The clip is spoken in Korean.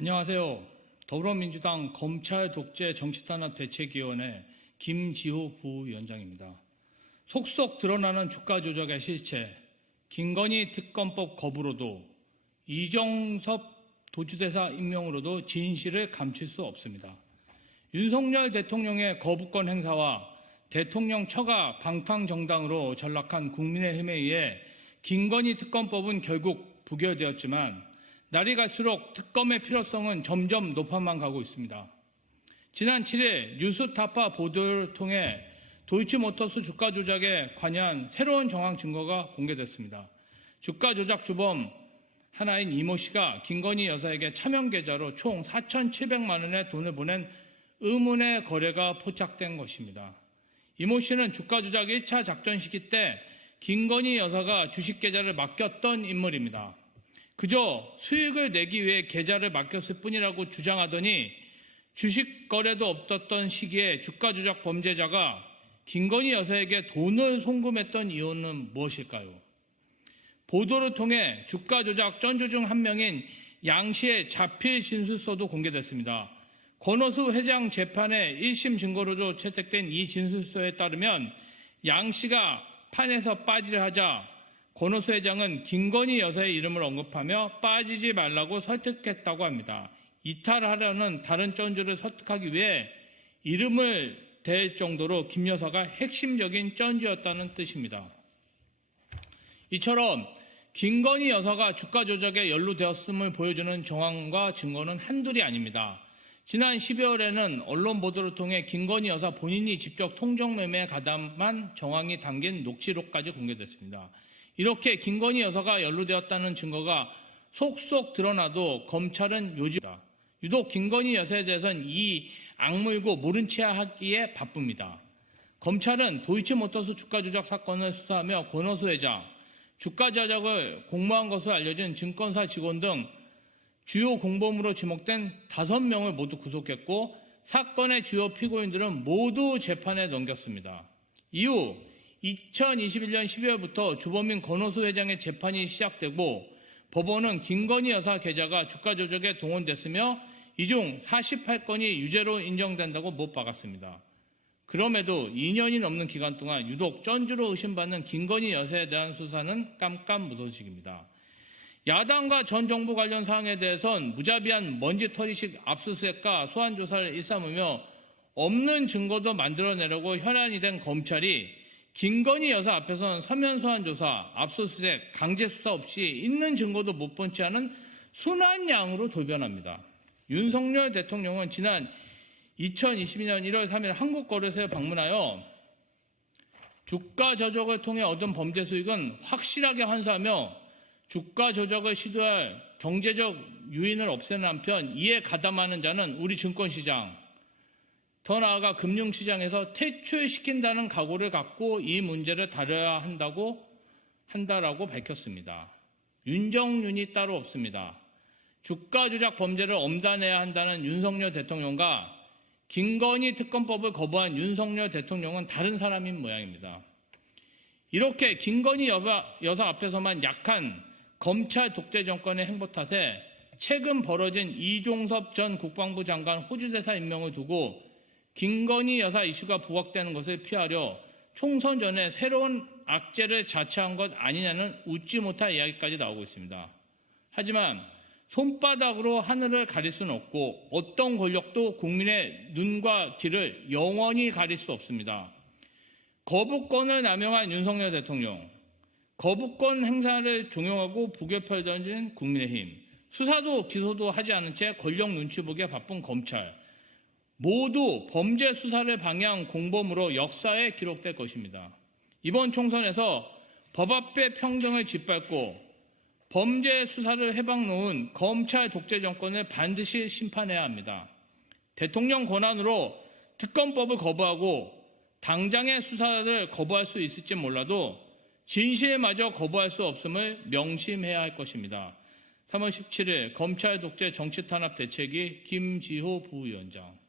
안녕하세요. 더불어민주당 검찰 독재 정치탄압 대책위원회 김지호 부위원장입니다. 속속 드러나는 주가 조작의 실체, 김건희 특검법 거부로도 이정섭 도주대사 임명으로도 진실을 감출 수 없습니다. 윤석열 대통령의 거부권 행사와 대통령 처가 방탕정당으로 전락한 국민의힘에 의해 김건희 특검법은 결국 부결되었지만 날이 갈수록 특검의 필요성은 점점 높아만 가고 있습니다. 지난 7일 뉴스타파 보도를 통해 도이치모터스 주가 조작에 관여한 새로운 정황 증거가 공개됐습니다. 주가 조작 주범 하나인 이모 씨가 김건희 여사에게 차명 계좌로 총 4,700만 원의 돈을 보낸 의문의 거래가 포착된 것입니다. 이모 씨는 주가 조작 1차 작전 시기 때 김건희 여사가 주식 계좌를 맡겼던 인물입니다. 그저 수익을 내기 위해 계좌를 맡겼을 뿐이라고 주장하더니 주식 거래도 없었던 시기에 주가 조작 범죄자가 김건희 여사에게 돈을 송금했던 이유는 무엇일까요? 보도를 통해 주가 조작 전주 중 한 명인 양 씨의 자필 진술서도 공개됐습니다. 권오수 회장 재판의 1심 증거로도 채택된 이 진술서에 따르면 양 씨가 판에서 빠지려 하자 권오수 회장은 김건희 여사의 이름을 언급하며 빠지지 말라고 설득했다고 합니다. 이탈하려는 다른 쩐주를 설득하기 위해 이름을 댈 정도로 김 여사가 핵심적인 쩐주였다는 뜻입니다. 이처럼 김건희 여사가 주가 조작에 연루되었음을 보여주는 정황과 증거는 한둘이 아닙니다. 지난 12월에는 언론 보도를 통해 김건희 여사 본인이 직접 통정매매에 가담한 정황이 담긴 녹취록까지 공개됐습니다. 이렇게 김건희 여사가 연루되었다는 증거가 속속 드러나도 검찰은 요즘입니다. 유독 김건희 여사에 대해서는 이 악물고 모른 채 하기에 바쁩니다. 검찰은 도이치모터스 주가 조작 사건을 수사하며 권오수 회장, 주가 조작을 공모한 것으로 알려진 증권사 직원 등 주요 공범으로 지목된 5명을 모두 구속했고 사건의 주요 피고인들은 모두 재판에 넘겼습니다. 이후 2021년 12월부터 주범인 권오수 회장의 재판이 시작되고 법원은 김건희 여사 계좌가 주가 조작에 동원됐으며 이 중 48건이 유죄로 인정된다고 못 박았습니다. 그럼에도 2년이 넘는 기간 동안 유독 쩐주로 의심받는 김건희 여사에 대한 수사는 깜깜무소식입니다. 야당과 전 정부 관련 사항에 대해선 무자비한 먼지털이식 압수수색과 소환조사를 일삼으며 없는 증거도 만들어내려고 혈안이 된 검찰이 김건희 여사 앞에서는 서면 소환조사, 압수수색, 강제수사 없이 있는 증거도 못 본 채 하는 순한 양으로 돌변합니다. 윤석열 대통령은 지난 2022년 1월 3일 한국거래소에 방문하여 주가 조작을 통해 얻은 범죄 수익은 확실하게 환수하며 주가 조작을 시도할 경제적 유인을 없애는 한편 이에 가담하는 자는 우리 증권시장, 더 나아가 금융시장에서 퇴출시킨다는 각오를 갖고 이 문제를 다뤄야 한다라고 밝혔습니다. 윤정윤이 따로 없습니다. 주가 조작 범죄를 엄단해야 한다는 윤석열 대통령과 김건희 특검법을 거부한 윤석열 대통령은 다른 사람인 모양입니다. 이렇게 김건희 여사 앞에서만 약한 검찰 독재 정권의 행보 탓에 최근 벌어진 이종섭 전 국방부 장관 호주대사 임명을 두고 김건희 여사 이슈가 부각되는 것을 피하려 총선 전에 새로운 악재를 자처한 것 아니냐는 웃지 못할 이야기까지 나오고 있습니다. 하지만 손바닥으로 하늘을 가릴 수는 없고 어떤 권력도 국민의 눈과 귀를 영원히 가릴 수 없습니다. 거부권을 남용한 윤석열 대통령, 거부권 행사를 종용하고 부결표를 던진 국민의힘, 수사도 기소도 하지 않은 채 권력 눈치 보기에 바쁜 검찰, 모두 범죄 수사를 방해한 공범으로 역사에 기록될 것입니다. 이번 총선에서 법 앞에 평등을 짓밟고 범죄 수사를 해박놓은 검찰 독재 정권을 반드시 심판해야 합니다. 대통령 권한으로 특검법을 거부하고 당장의 수사를 거부할 수 있을지 몰라도 진실마저 거부할 수 없음을 명심해야 할 것입니다. 3월 17일 검찰 독재 정치탄압 대책위 김지호 부위원장.